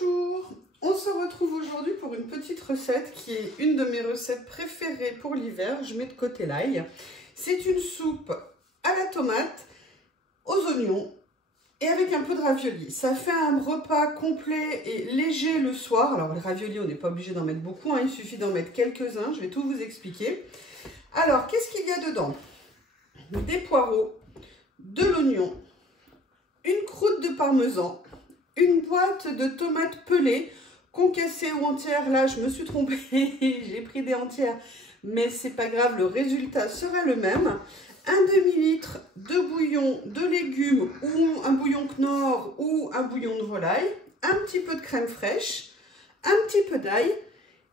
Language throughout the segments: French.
Bonjour, on se retrouve aujourd'hui pour une petite recette qui est une de mes recettes préférées pour l'hiver. Je mets de côté l'ail. C'est une soupe à la tomate, aux oignons et avec un peu de ravioli. Ça fait un repas complet et léger le soir. Alors les raviolis, on n'est pas obligé d'en mettre beaucoup, hein, il suffit d'en mettre quelques-uns. Je vais tout vous expliquer. Alors, qu'est-ce qu'il y a dedans? Des poireaux, de l'oignon, une croûte de parmesan, une boîte de tomates pelées, concassées ou entières. Là, je me suis trompée, j'ai pris des entières, mais c'est pas grave, le résultat sera le même. Un demi-litre de bouillon de légumes ou un bouillon Knorr ou un bouillon de volaille, un petit peu de crème fraîche, un petit peu d'ail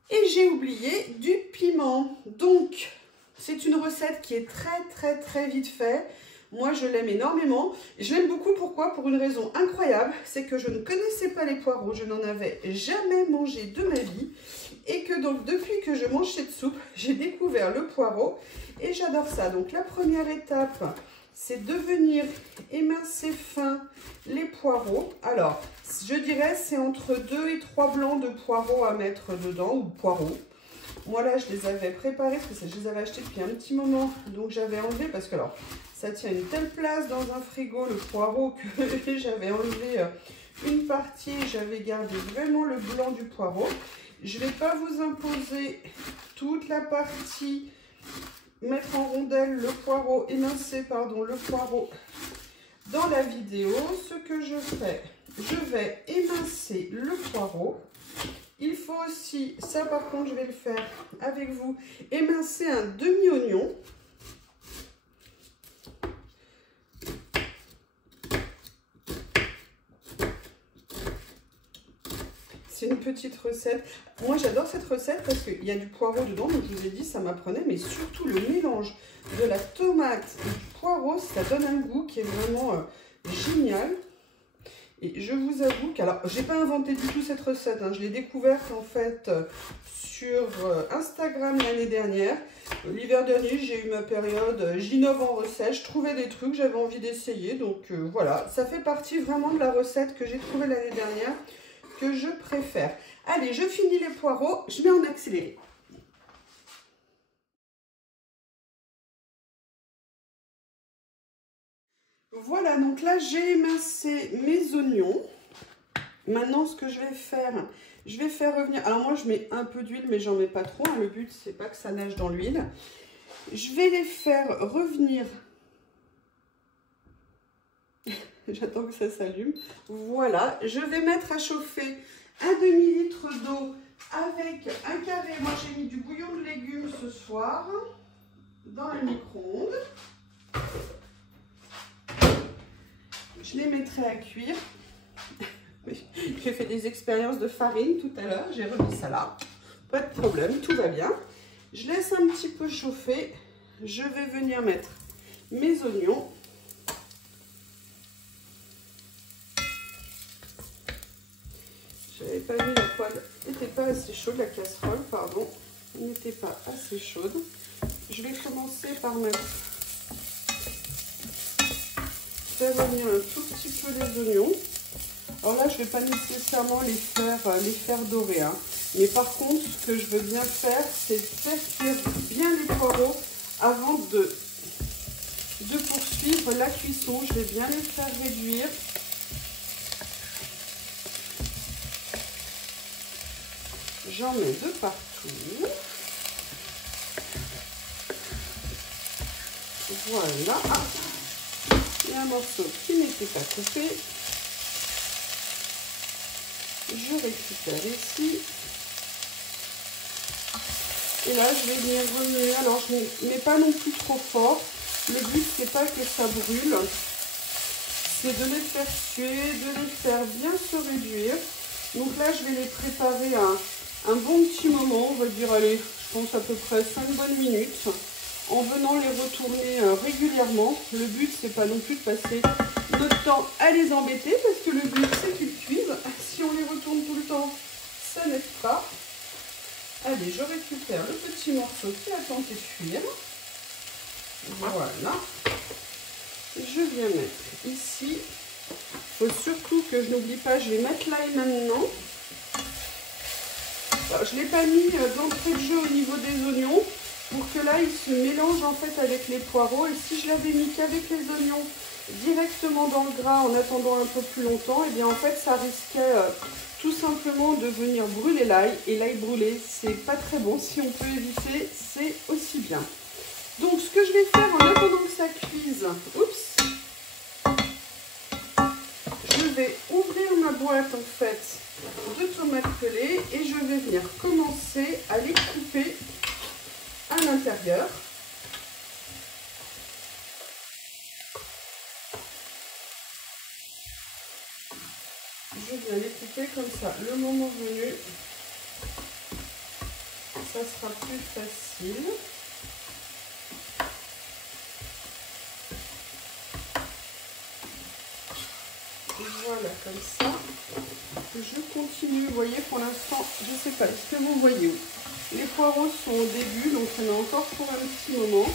et j'ai oublié du piment. Donc, c'est une recette qui est très vite faite. Moi, je l'aime énormément. Je l'aime beaucoup, pourquoi? Pour une raison incroyable, c'est que je ne connaissais pas les poireaux, je n'en avais jamais mangé de ma vie. Et que donc, depuis que je mange cette soupe, j'ai découvert le poireau et j'adore ça. Donc, la première étape, c'est de venir émincer fin les poireaux. Alors, je dirais, c'est entre 2 et 3 blancs de poireaux à mettre dedans, ou poireaux. Moi, là, je les avais préparés, parce que je les avais achetés depuis un petit moment. Donc, j'avais enlevé, parce que alors, ça tient une telle place dans un frigo, le poireau, que j'avais enlevé une partie. J'avais gardé vraiment le blanc du poireau. Je ne vais pas vous imposer toute la partie, mettre en rondelles le poireau, émincer, pardon, le poireau dans la vidéo. Ce que je fais, je vais émincer le poireau. Il faut aussi, ça par contre je vais le faire avec vous, émincer un demi-oignon. C'est une petite recette. Moi, j'adore cette recette parce qu'il y a du poireau dedans. Donc, je vous ai dit, ça m'apprenait. Mais surtout, le mélange de la tomate et du poireau, ça donne un goût qui est vraiment génial. Et je vous avoue que... Alors, je n'ai pas inventé du tout cette recette. Hein. Je l'ai découverte, en fait, sur Instagram l'année dernière. L'hiver dernier, j'ai eu ma période j'innove en recette. Je trouvais des trucs, j'avais envie d'essayer. Donc, voilà. Ça fait partie vraiment de la recette que j'ai trouvée l'année dernière, que je préfère. Allez, je finis les poireaux, je mets en accéléré. Voilà, donc là, j'ai émincé mes oignons. Maintenant, ce que je vais faire revenir... Alors moi, je mets un peu d'huile, mais j'en mets pas trop. Hein. Le but, c'est pas que ça nage dans l'huile. Je vais les faire revenir... J'attends que ça s'allume. Voilà, je vais mettre à chauffer un demi-litre d'eau avec un carré. Moi, j'ai mis du bouillon de légumes ce soir dans le micro-ondes. Je les mettrai à cuire. J'ai fait des expériences de farine tout à l'heure. J'ai remis ça là. Pas de problème, tout va bien. Je laisse un petit peu chauffer. Je vais venir mettre mes oignons. J'avais pas mis la poêle, n'était pas assez chaude, la casserole, pardon, n'était pas assez chaude. Je vais commencer par faire revenir un tout petit peu les oignons. Alors là, je ne vais pas nécessairement les faire dorer, hein. Mais par contre, ce que je veux bien faire, c'est faire cuire bien les poireaux avant de poursuivre la cuisson. Je vais bien les faire réduire. J'en mets de partout. Voilà. Ah, il y a un morceau qui n'était pas coupé. Je récupère ici. Et là, je vais venir remuer. Alors, je ne mets pas non plus trop fort. Le but, c'est pas que ça brûle. C'est de les faire suer, de les faire bien se réduire. Donc là, je vais les préparer un bon petit moment, on va dire, allez, je pense à peu près 5 bonnes minutes, en venant les retourner régulièrement. Le but, c'est pas non plus de passer notre temps à les embêter, parce que le but, c'est qu'ils cuisent. Si on les retourne tout le temps, ça n'aide pas. Allez, je récupère le petit morceau qui a tenté de cuire. Voilà. Je viens mettre ici Il faut surtout que je n'oublie pas, je vais mettre l'ail maintenant. Alors, je ne l'ai pas mis d'entrée de jeu au niveau des oignons pour que l'ail se mélange en fait avec les poireaux. Et si je l'avais mis qu'avec les oignons directement dans le gras en attendant un peu plus longtemps, et bien en fait ça risquait tout simplement de venir brûler l'ail. Et l'ail brûlé, c'est pas très bon. Si on peut éviter, c'est aussi bien. Donc ce que je vais faire en attendant que ça cuise, je vais ouvrir ma boîte en fait de tomates pelées et je vais venir commencer à les couper à l'intérieur. Je viens les couper comme ça. Le moment venu, ça sera plus facile. Voilà, comme ça. Je continue. Vous voyez, pour l'instant, je ne sais pas. Est-ce que vous voyez où? Les poireaux sont au début, donc il y en a encore pour un petit moment.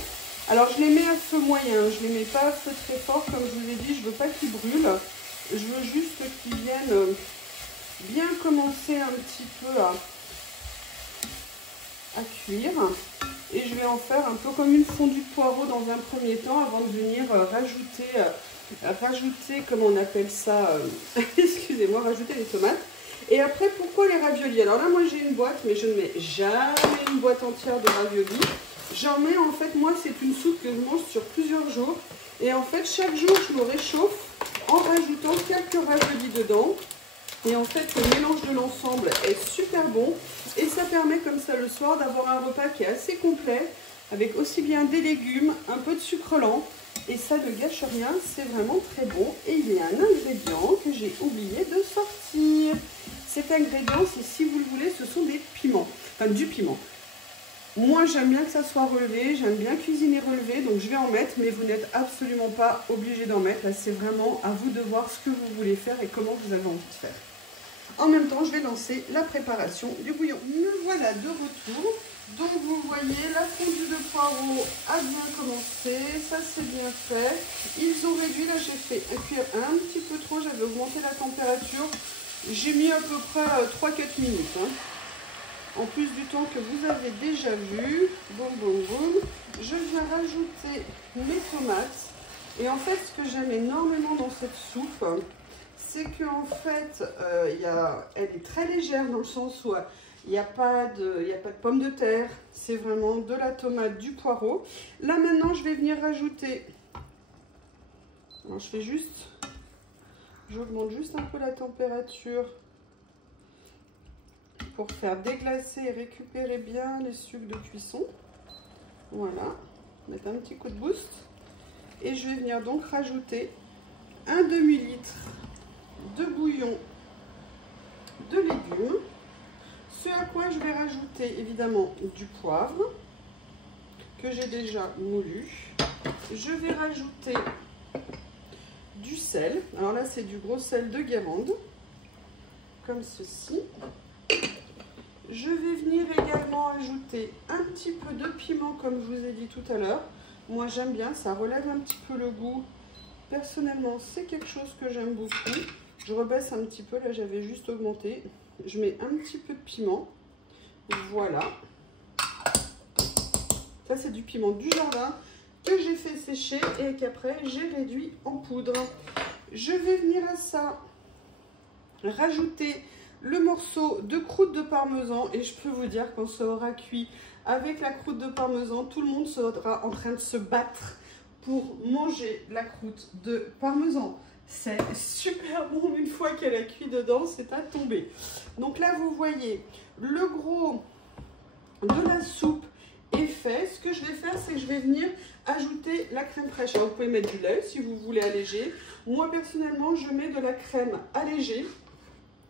Alors, je les mets à feu moyen. Je ne les mets pas à feu très fort. Comme je vous ai dit, je ne veux pas qu'ils brûlent. Je veux juste qu'ils viennent bien commencer un petit peu à cuire. Et je vais en faire un peu comme une fondue de poireaux dans un premier temps avant de venir rajouter, comment on appelle ça, excusez-moi, rajouter les tomates. Et après, pourquoi les raviolis? Alors là, moi j'ai une boîte, mais je ne mets jamais une boîte entière de raviolis. J'en mets, en fait, moi c'est une soupe que je mange sur plusieurs jours. Et en fait, chaque jour, je me réchauffe en rajoutant quelques raviolis dedans. Et en fait, le mélange de l'ensemble est super bon. Et ça permet comme ça le soir d'avoir un repas qui est assez complet, avec aussi bien des légumes, un peu de sucre lent. Et ça ne gâche rien, c'est vraiment très bon. Et il y a un ingrédient que j'ai oublié de sortir. Cet ingrédient, c'est, si vous le voulez, ce sont des piments. Enfin, du piment. Moi, j'aime bien que ça soit relevé, j'aime bien cuisiner relevé, donc je vais en mettre, mais vous n'êtes absolument pas obligé d'en mettre. Là, c'est vraiment à vous de voir ce que vous voulez faire et comment vous avez envie de faire. En même temps, je vais lancer la préparation du bouillon. Me voilà de retour. Donc, vous voyez, la fondue de poireaux a bien commencé. Ça, c'est bien fait. Ils ont réduit. Là, j'ai fait cuire un petit peu trop. J'avais augmenté la température. J'ai mis à peu près 3-4 minutes. En plus du temps que vous avez déjà vu. Boum, boum, boum. Je viens rajouter mes tomates. Et en fait, ce que j'aime énormément dans cette soupe, c'est qu'en fait, elle est très légère dans le sens où il n'y a pas de pommes de terre. C'est vraiment de la tomate, du poireau. Là, maintenant, je vais venir rajouter... Alors, j'augmente juste un peu la température pour faire déglacer et récupérer bien les sucs de cuisson. Voilà. Mettre un petit coup de boost. Et je vais venir donc rajouter un demi-litre de bouillon de légumes, ce à quoi je vais rajouter évidemment du poivre que j'ai déjà moulu. Je vais rajouter du sel, alors là c'est du gros sel de Guérande, comme ceci. Je vais venir également ajouter un petit peu de piment comme je vous ai dit tout à l'heure. Moi j'aime bien, ça relève un petit peu le goût. Personnellement c'est quelque chose que j'aime beaucoup. Je rebaisse un petit peu, là j'avais juste augmenté. Je mets un petit peu de piment. Voilà. Ça c'est du piment du jardin que j'ai fait sécher et qu'après j'ai réduit en poudre. Je vais venir à ça rajouter le morceau de croûte de parmesan et je peux vous dire quand ça aura cuit avec la croûte de parmesan, tout le monde sera en train de se battre pour manger la croûte de parmesan. C'est super bon une fois qu'elle a cuit dedans, c'est à tomber. Donc là, vous voyez, le gros de la soupe est fait. Ce que je vais faire, c'est que je vais venir ajouter la crème fraîche. Alors, vous pouvez mettre du lait si vous voulez alléger. Moi, personnellement, je mets de la crème allégée,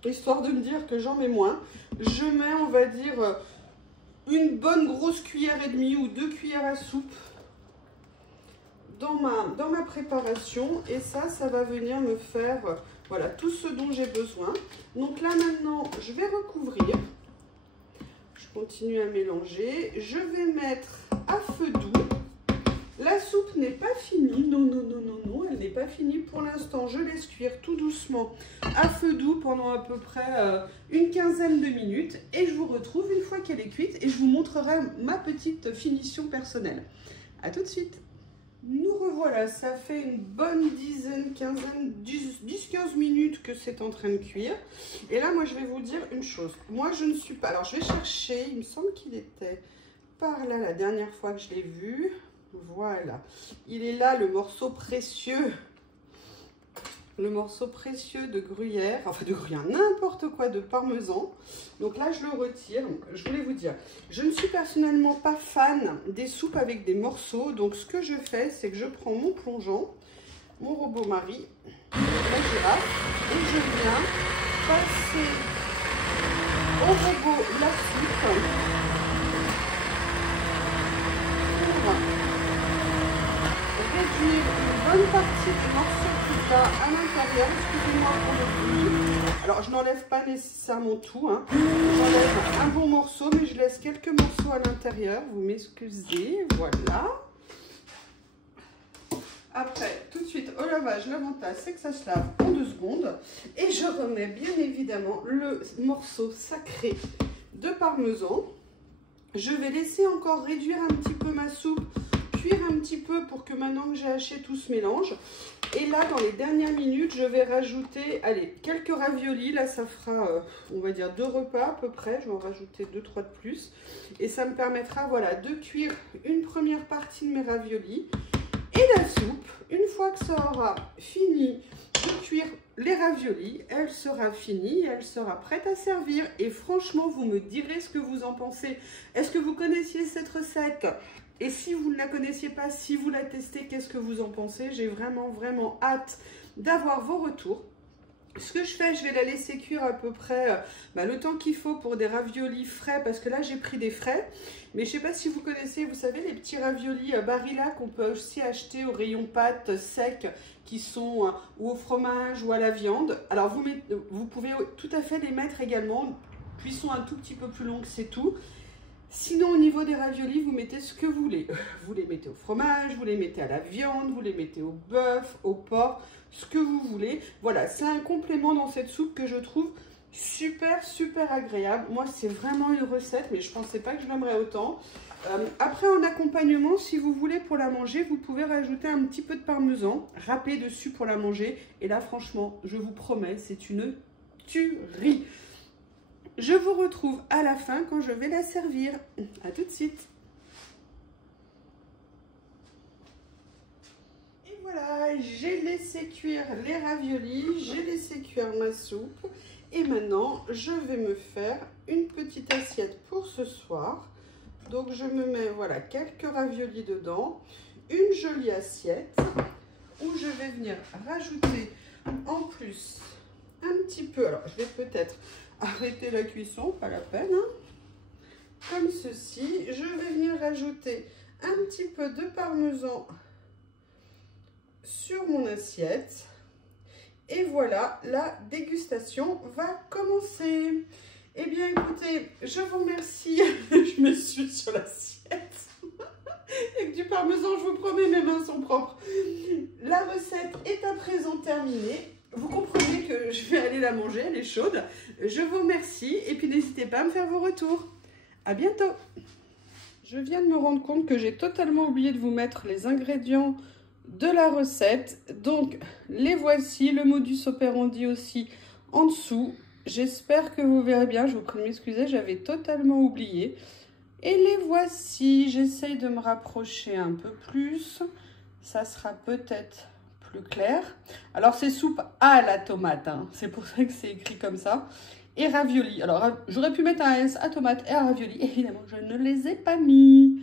histoire de me dire que j'en mets moins. Je mets, on va dire, une bonne grosse cuillère et demie ou 2 cuillères à soupe dans ma préparation, et ça va venir me faire voilà tout ce dont j'ai besoin. Donc là maintenant je vais recouvrir, je continue à mélanger, je vais mettre à feu doux. La soupe n'est pas finie, non, elle n'est pas fini. Pour l'instant, je laisse cuire tout doucement à feu doux pendant à peu près une quinzaine de minutes. Et je vous retrouve une fois qu'elle est cuite et je vous montrerai ma petite finition personnelle. A tout de suite. Nous revoilà, ça fait une bonne dizaine, 10-15 minutes que c'est en train de cuire. Et là, moi, je vais vous dire une chose. Moi, je ne suis pas... Alors, je vais chercher, il me semble qu'il était par là la dernière fois que je l'ai vu. Voilà. Il est là, le morceau précieux. Le morceau précieux de gruyère, enfin de gruyère, n'importe quoi, de parmesan. Donc là, je le retire. Je voulais vous dire, je ne suis personnellement pas fan des soupes avec des morceaux. Donc ce que je fais, c'est que je prends mon plongeon, mon robot Marie, la girafe, et je viens passer au robot la soupe pour réduire une bonne partie du morceau à l'intérieur. Excusez-moi pour le bruit. Alors je n'enlève pas nécessairement tout, hein. J'enlève un bon morceau, mais je laisse quelques morceaux à l'intérieur. Vous m'excusez, voilà. Après, tout de suite au lavage, l'avantage c'est que ça se lave en 2 secondes. Et je remets bien évidemment le morceau sacré de parmesan. Je vais laisser encore réduire un petit peu ma soupe, cuire un petit peu pour que maintenant que j'ai haché tout se mélange. Et là, dans les dernières minutes, je vais rajouter, allez, quelques raviolis. Là, ça fera, on va dire, 2 repas à peu près. Je vais en rajouter 2-3 de plus. Et ça me permettra, voilà, de cuire une première partie de mes raviolis. Et la soupe, une fois que ça aura fini de cuire les raviolis, elle sera finie, elle sera prête à servir. Et franchement, vous me direz ce que vous en pensez. Est-ce que vous connaissiez cette recette ? Et si vous ne la connaissiez pas, si vous la testez, qu'est-ce que vous en pensez? J'ai vraiment hâte d'avoir vos retours. Ce que je fais, je vais la laisser cuire à peu près le temps qu'il faut pour des raviolis frais, parce que là j'ai pris des frais. Mais je ne sais pas si vous connaissez, vous savez, les petits raviolis Barilla qu'on peut aussi acheter au rayon pâtes secs, qui sont ou au fromage ou à la viande. Alors vous pouvez tout à fait les mettre également, cuisson un tout petit peu plus longue, c'est tout. Sinon, au niveau des raviolis, vous mettez ce que vous voulez. Vous les mettez au fromage, vous les mettez à la viande, vous les mettez au bœuf, au porc, ce que vous voulez. Voilà, c'est un complément dans cette soupe que je trouve super agréable. Moi, c'est vraiment une recette, mais je ne pensais pas que je l'aimerais autant. Après, en accompagnement, si vous voulez pour la manger, vous pouvez rajouter un petit peu de parmesan, râper dessus pour la manger. Et là, franchement, je vous promets, c'est une tuerie. Je vous retrouve à la fin quand je vais la servir. À tout de suite. Et voilà, j'ai laissé cuire les raviolis, j'ai laissé cuire ma soupe. Et maintenant, je vais me faire une petite assiette pour ce soir. Donc, je me mets, voilà, quelques raviolis dedans. Une jolie assiette où je vais venir rajouter en plus un petit peu. Alors, je vais peut-être arrêter la cuisson, pas la peine, hein. Comme ceci, je vais venir rajouter un petit peu de parmesan sur mon assiette. Et voilà, la dégustation va commencer. Eh bien, écoutez, je vous remercie. Je me suis sur l'assiette. Avec du parmesan, je vous promets, mes mains sont propres. La recette est à présent terminée. Vous comprenez que je vais aller la manger, elle est chaude. Je vous remercie et puis n'hésitez pas à me faire vos retours. À bientôt. Je viens de me rendre compte que j'ai totalement oublié de vous mettre les ingrédients de la recette. Donc, les voici, le modus operandi aussi en dessous. J'espère que vous verrez bien. Je vous prie de m'excuser, j'avais totalement oublié. Et les voici. J'essaye de me rapprocher un peu plus. Ça sera peut-être plus clair. Alors, c'est soupe à la tomate, hein. C'est pour ça que c'est écrit comme ça. Et raviolis. Alors, j'aurais pu mettre un S à tomate et à raviolis. Évidemment, je ne les ai pas mis.